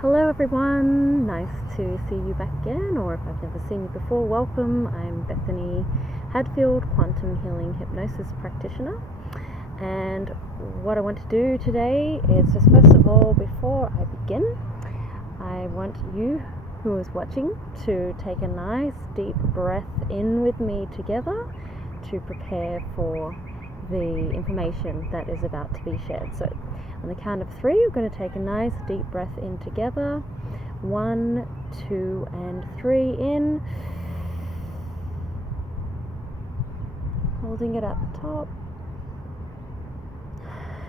Hello everyone, nice to see you back again, or if I've never seen you before, welcome. I'm Bethany Hadfield, Quantum Healing Hypnosis Practitioner, and what I want to do today is just first of all, before I begin, I want you who is watching to take a nice deep breath in with me together to prepare for the information that is about to be shared. So on the count of 3, we're going to take a nice deep breath in together. 1, 2, and 3 in. Holding it at the top.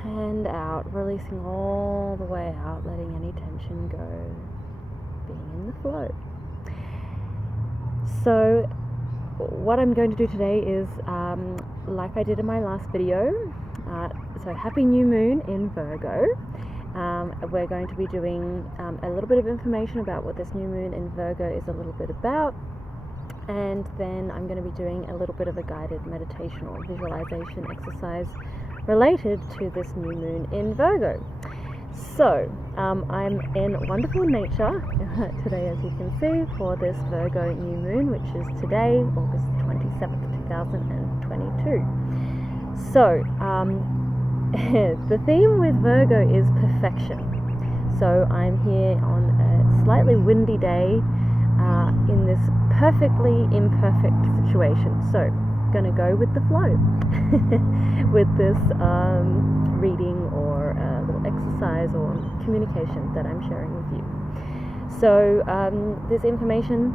And out. Releasing all the way out, letting any tension go. Being in the flow. So what I'm going to do today is, like I did in my last video, so happy new moon in Virgo. We're going to be doing a little bit of information about what this new moon in Virgo is a little bit about, and then I'm going to be doing a little bit of a guided meditation or visualization exercise related to this new moon in Virgo. So I'm in wonderful nature today, as you can see, for this Virgo new moon, which is today, August 27th, 2022. So the theme with Virgo is perfection. So I'm here on a slightly windy day in this perfectly imperfect situation. So I'm going to go with the flow with this reading or little exercise or communication that I'm sharing with you. So this information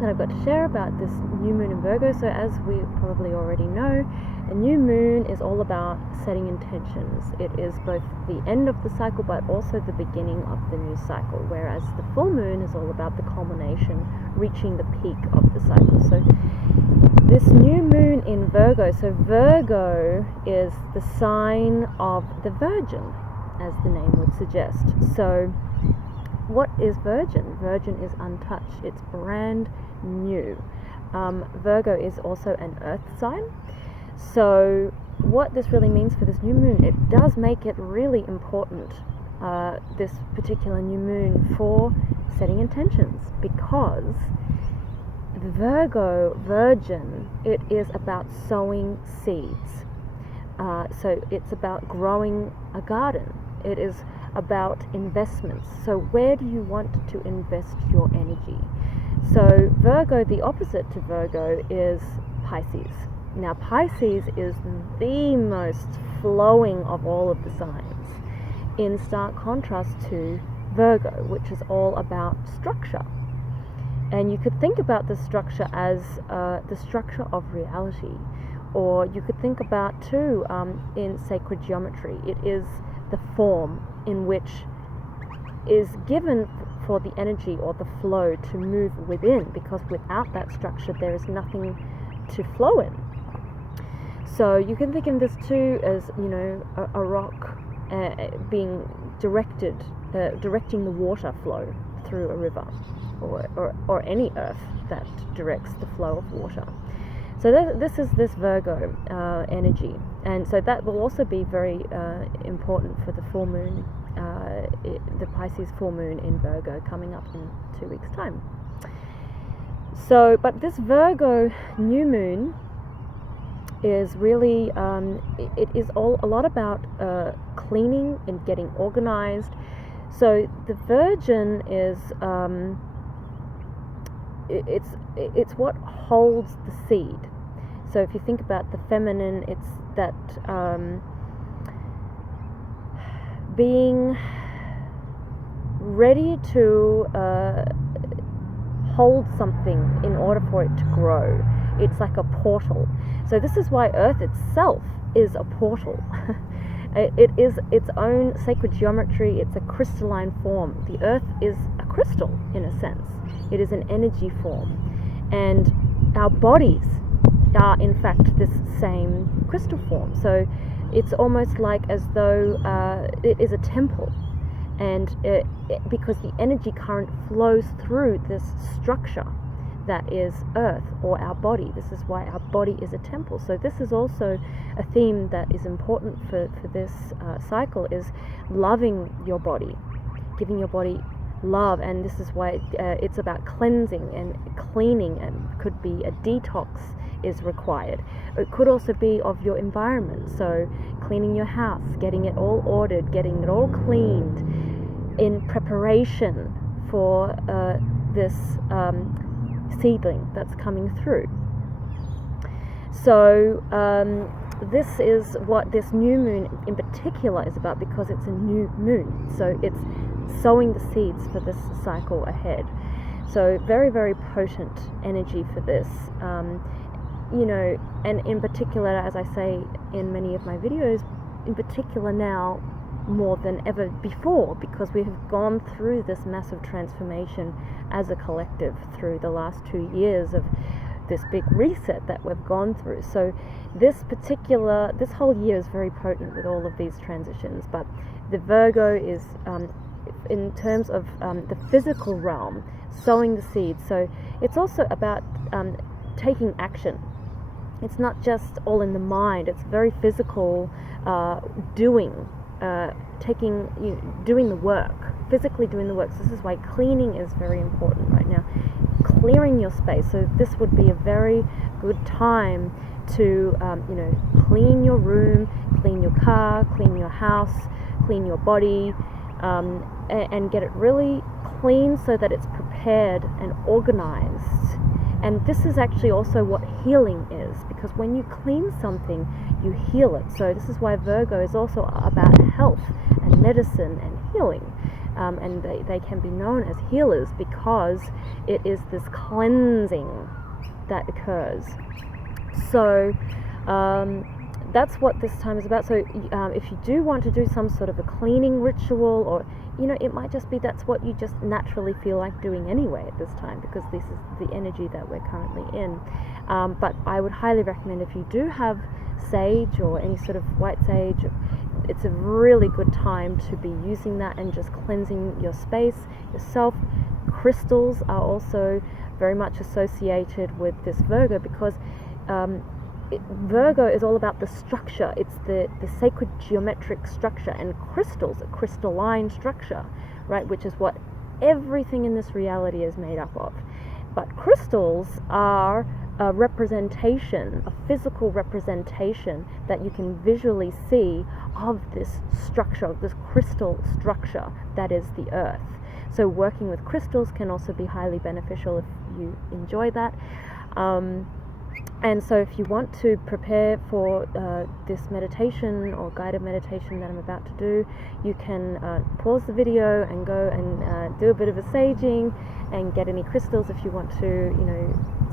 that I've got to share about this new moon in Virgo. So as we probably already know, a new moon is all about setting intentions. It is both the end of the cycle but also the beginning of the new cycle, whereas the full moon is all about the culmination, reaching the peak of the cycle. So this new moon in Virgo, so Virgo is the sign of the Virgin, as the name would suggest. So what is Virgin? Virgin is untouched. It's brand new. Virgo is also an earth sign. So what this really means for this new moon, it does make it really important, this particular new moon, for setting intentions, because the Virgin, it is about sowing seeds. So it's about growing a garden. It is about investments. So where do you want to invest your energy? So Virgo, the opposite to Virgo is Pisces. Now Pisces is the most flowing of all of the signs, in stark contrast to Virgo, which is all about structure. And you could think about the structure as the structure of reality, or you could think about too in sacred geometry. It is the form in which is given for the energy or the flow to move within, because without that structure there is nothing to flow in. So you can think of this too as, a rock being directing the water flow through a river, or any earth that directs the flow of water. So this is this Virgo energy, and so that will also be very important for the full moon, the Pisces full moon in Virgo, coming up in 2 weeks' time. So, but this Virgo new moon is really, it is a lot about cleaning and getting organized. So the Virgin is, it's what holds the seed. So if you think about the feminine, it's that being ready to hold something in order for it to grow. It's like a portal. So this is why Earth itself is a portal. It is its own sacred geometry. It's a crystalline form. The Earth is a crystal in a sense. It is an energy form. And our bodies are in fact this same crystal form. So it's almost like as though it is a temple. And because the energy current flows through this structure that is Earth, or our body. This is why our body is a temple. So this is also a theme that is important for this cycle, is loving your body, giving your body love, and this is why it's about cleansing and cleaning, and could be a detox is required. It could also be of your environment, so cleaning your house, getting it all ordered, getting it all cleaned in preparation for this seedling that's coming through. So this is what this new moon in particular is about, because it's a new moon, so it's sowing the seeds for this cycle ahead. So very, very potent energy for this. You know, and in particular, as I say in many of my videos, in particular now more than ever before, because we have gone through this massive transformation as a collective through the last 2 years of this big reset that we've gone through. So this whole year is very potent with all of these transitions. But the Virgo is, in terms of the physical realm, sowing the seeds. So it's also about taking action. It's not just all in the mind, it's very physical, doing the work, physically doing the work. So this is why cleaning is very important right now. Clearing your space. So this would be a very good time to clean your room, clean your car, clean your house, clean your body, and get it really clean so that it's prepared and organized. And this is actually also what healing is, because when you clean something, you heal it. So this is why Virgo is also about health and medicine and healing. And they can be known as healers, because it is this cleansing that occurs. So that's what this time is about. So if you do want to do some sort of a cleaning ritual, or it might just be that's what you just naturally feel like doing anyway at this time, because this is the energy that we're currently in. But I would highly recommend, if you do have sage or any sort of white sage, it's a really good time to be using that and just cleansing your space, yourself. Crystals are also very much associated with this Virgo, because Virgo is all about the structure. It's the sacred geometric structure, and crystals, a crystalline structure, right, which is what everything in this reality is made up of. But crystals are a representation, a physical representation that you can visually see of this structure, of this crystal structure that is the earth. So working with crystals can also be highly beneficial if you enjoy that. And so if you want to prepare for this meditation or guided meditation that I'm about to do, you can pause the video and go and do a bit of a saging and get any crystals if you want to,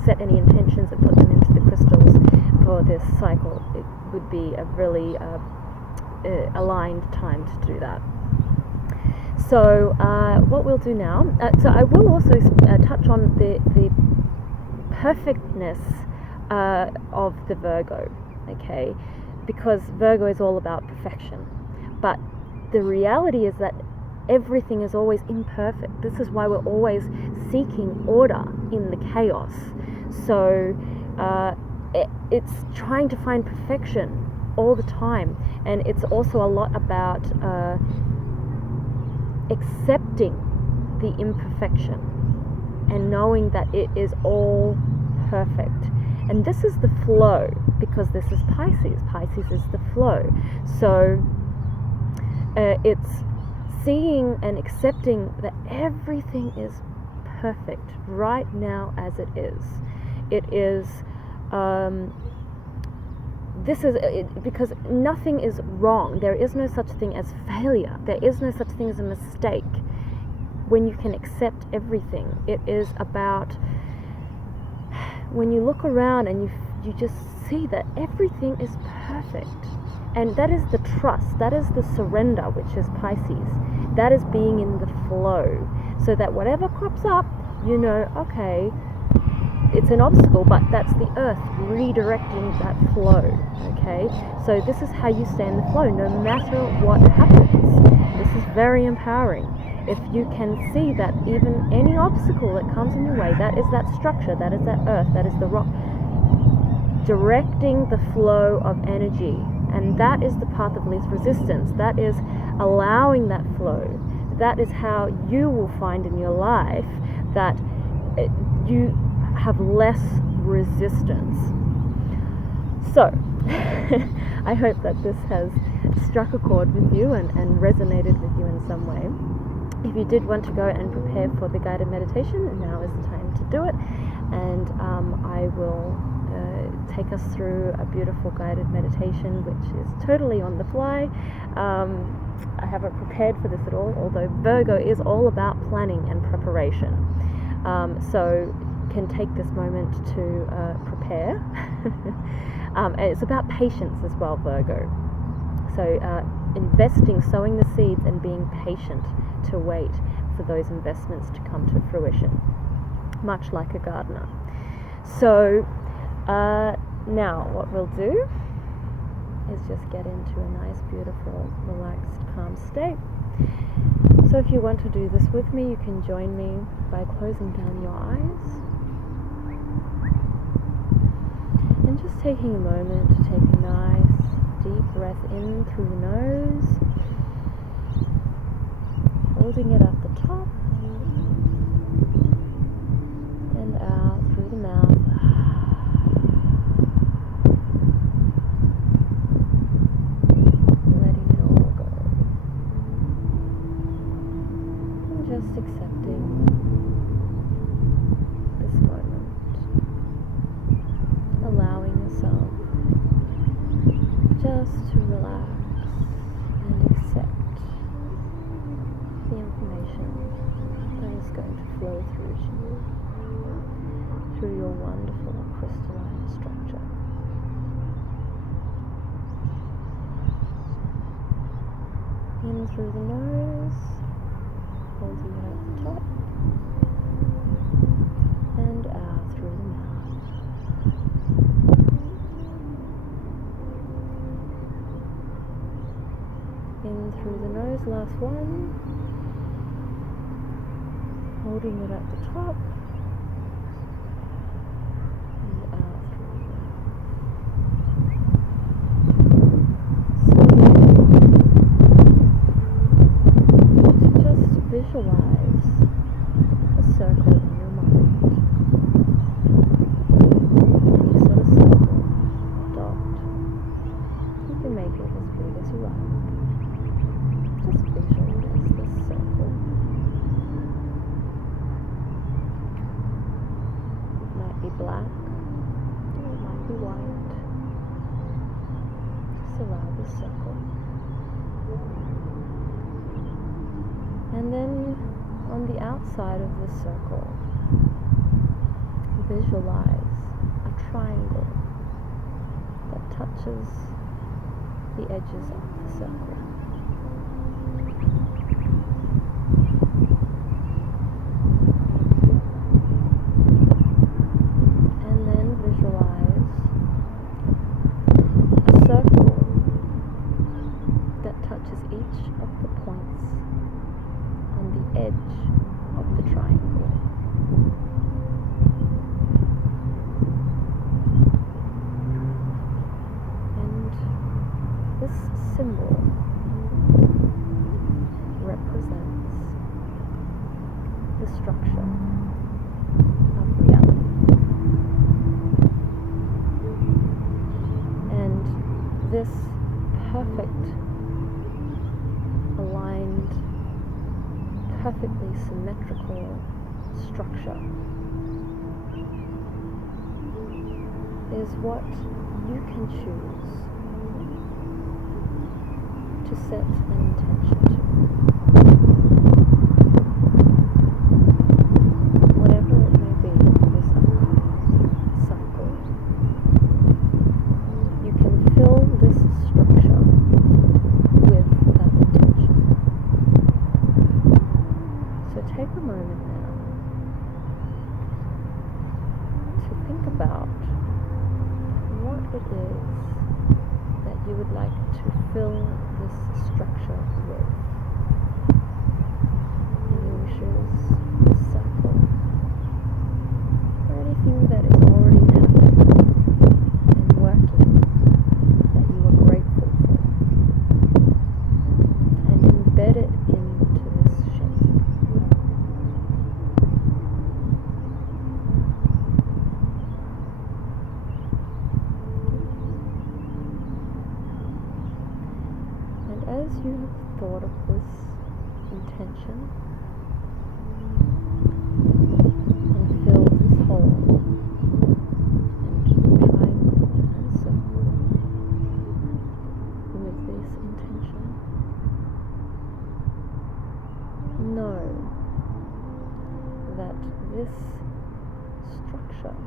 set any intentions and put them into the crystals for this cycle. It would be a really aligned time to do that. So what we'll do now, so I will also touch on the perfectness of the Virgo, okay, because Virgo is all about perfection, but the reality is that everything is always imperfect. This is why we're always seeking order in the chaos. So it's trying to find perfection all the time, and it's also a lot about accepting the imperfection and knowing that it is all perfect. And this is the flow, because this is Pisces. Pisces is the flow. So it's seeing and accepting that everything is perfect right now as it is. It is, because nothing is wrong. There is no such thing as failure. There is no such thing as a mistake when you can accept everything. It is about when you look around and you just see that everything is perfect. And that is the trust, that is the surrender, which is Pisces. That is being in the flow. So that whatever crops up, okay, it's an obstacle, but that's the earth redirecting that flow, okay? So this is how you stay in the flow, no matter what happens. This is very empowering. If you can see that even any obstacle that comes in your way, that is that structure, that is that earth, that is the rock, directing the flow of energy. And that is the path of least resistance. That is allowing that flow. that is how you will find in your life that you have less resistance. So, I hope that this has struck a chord with you and resonated with you in some way. If you did want to go and prepare for the guided meditation, now is the time to do it. And I will take us through a beautiful guided meditation, which is totally on the fly. I haven't prepared for this at all, although Virgo is all about planning and preparation. So can take this moment to prepare. And it's about patience as well, Virgo. So investing, sowing the seeds and being patient to wait for those investments to come to fruition, much like a gardener. So now what we'll do is just get into a nice, beautiful, relaxed, calm state. So if you want to do this with me, you can join me by closing down your eyes and just taking a moment to take a nice deep breath in through the nose, holding it at the top and out through the mouth. Letting it all go. And just accepting this moment. Allowing yourself just to relax and accept the information that is going to flow through to you, through your wonderful crystalline structure. In through the nose, holding it at the top, and out through the mouth. In through the nose, last one, holding it at the top, and out through the mouth. So just visualize a circle in your mind. Any sort of circle or dot. You can make it as big as you like. Just visualize this circle. It might be black, or it might be white. Just allow this circle. And then on the outside of this circle, visualize a triangle that touches the edges of the circle. And then visualize a circle that touches each of the points on the edge of the triangle. And this symbol represents the structure of reality. And this perfect, aligned, perfectly symmetrical structure is what you can choose to set an intention to. Whatever it may be for this upcoming cycle, you can fill this structure with that intention. So take a moment now to think about what it is that you would like to fill this structure with. Any wishes, this cycle, or anything that is already happening and working that you are grateful for. And embed it into this thought of this intention and fill this hole and triangle and circle with this intention. Know that this structure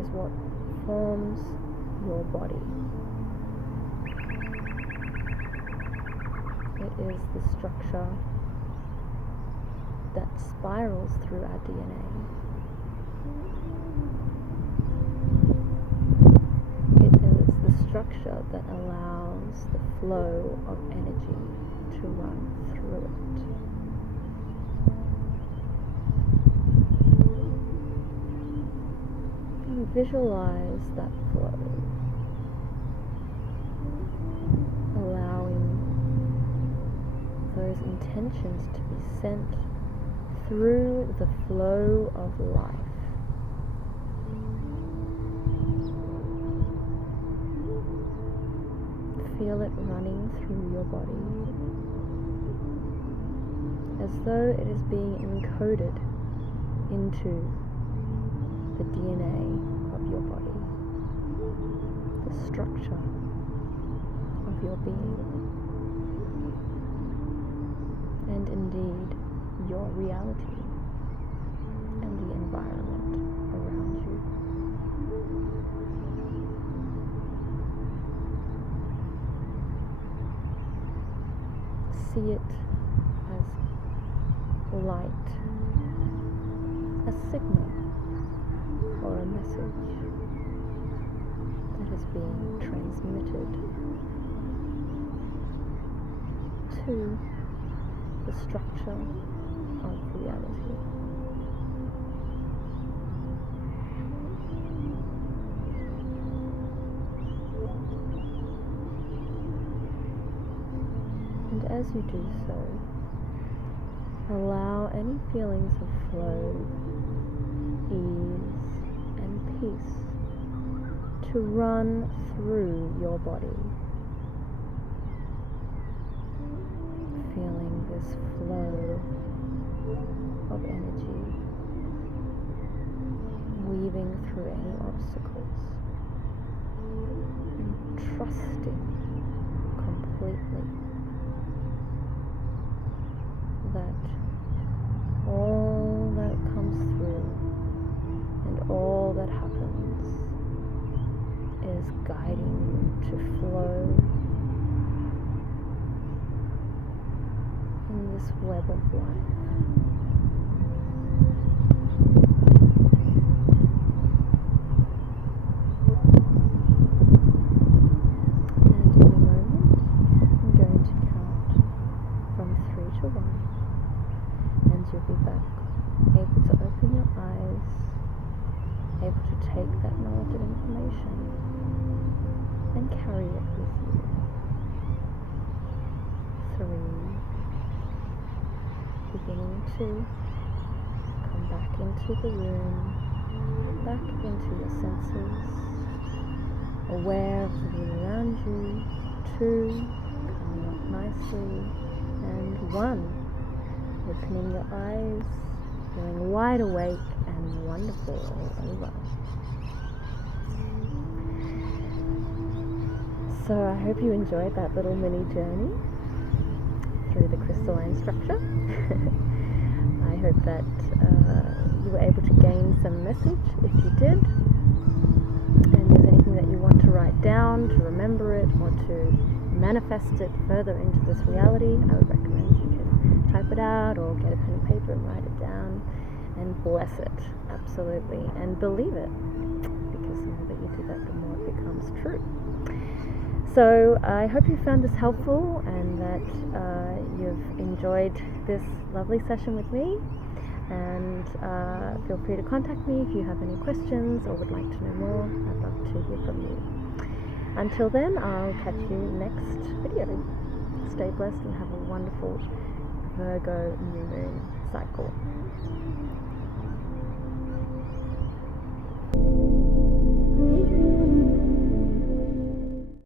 is what forms your body. It is the structure that spirals through our DNA. It is the structure that allows the flow of energy to run through it. And visualize that flow, allowing those intentions to be sent through the flow of life. Feel it running through your body as though it is being encoded into the DNA of your body, the structure of your being, and indeed your reality and the environment around you. See it as light, a signal or a message that is being transmitted to the structure of reality. And as you do so, allow any feelings of flow, ease, and peace to run through your body. Feeling this flow of energy weaving through any obstacles and trusting completely that all that comes through and all that happens is guiding you to flow in this web of life. And in a moment, I'm going to count from 3 to 1, and you'll be back, able to open your eyes, able to take that knowledge of information and carry it with you. 3, beginning to come back into the room, back into your senses, aware of the room around you. 2, coming up nicely, and 1, opening your eyes, feeling wide awake and wonderful all over. So I hope you enjoyed that little mini journey through the crystalline structure. I hope that you were able to gain some message if you did. And there's anything that you want to write down, to remember it, or to manifest it further into this reality, I would recommend you can type it out or get a pen and paper and write it down and bless it, absolutely, and believe it, because the more that you do that, the more it becomes true. So I hope you found this helpful and that you've enjoyed this lovely session with me, and feel free to contact me if you have any questions or would like to know more. I'd love to hear from you. Until then, I'll catch you next video. Stay blessed and have a wonderful Virgo new moon cycle.